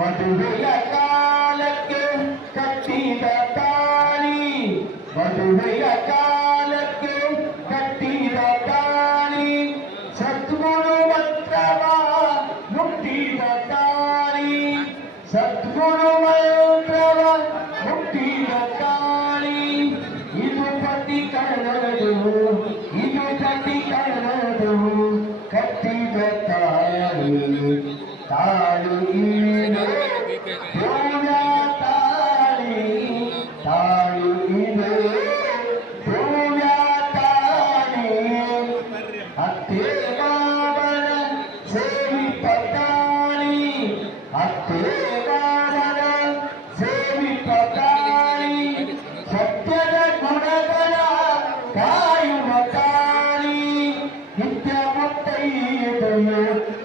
ಮದುವೆಯ ಕಾಲಕ್ಕೆ ಕಟ್ಟಿದ ತಾಳಿ, ಮದುವೆಯ ಕಾಲಕ್ಕೆ ಕಟ್ಟಿದ ತಾಳಿ, ಸದ್ಗುರು ಮಂತ್ರವ ಮುಟ್ಟಿದ ತಾಳಿ, ಸದ್ಗುರು ಮಂತ್ರವ ಮುಟ್ಟಿದ ತಾಳಿ. ಇದು ಪತಿ ಕಣ್ಣದು, ಇದು ಪತಿ ಕಣ್ಣದು, ಕಟ್ಟಿದ ತಾಳಿ. ತಾಳಿ ಇದೆ ಪೂಜಾ ತಾಳಿ, ತಾಳಿ ಇದೆ ಪೂಜಾ ತಾಳಿ. ಅತ್ತೆ ಮಾವನ ಸೇವಿತ ತಾಳಿ, ಅತ್ತೆ ಮಾವನ ಸೇವಿತ ತಾಳಿ, ಸತ್ಯದ ಗುಣಗಳ ಕಾಯುವ ತಾಳಿ, ನಿತ್ಯ ಮುತ್ತೈದೆಯು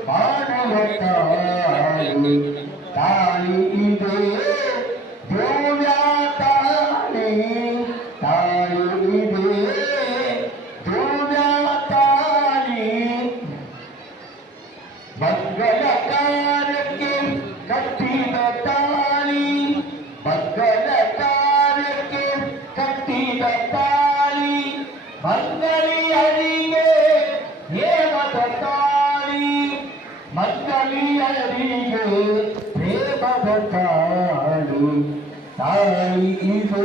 ಮಾಡುವ ತಾಳಿ. ತಾಳಿ ಇದೆ ಪೂಜಾ ತಾಳಿ, ತಾಳಿ ಇದೆ ಪೂಜಾ ತಾಳಿ. ಮಂಗಲ ಕಾರ್ಯಕ್ಕೆ ಕಟ್ಟಿದ ತಾಳಿ, ಮಂಗಲ ಕಾರ್ಯಕ್ಕೆ ಕಟ್ಟಿದ ತಾಳಿ, ಮಂಗಲಿಯರಿಗೆ ಹೇಮದ ತಾಳಿ, ಮಂಗಲಿಯರಿಗೆ ಪ್ರೇಮದ ತಾಳಿ. ತಾಳಿ ಇದು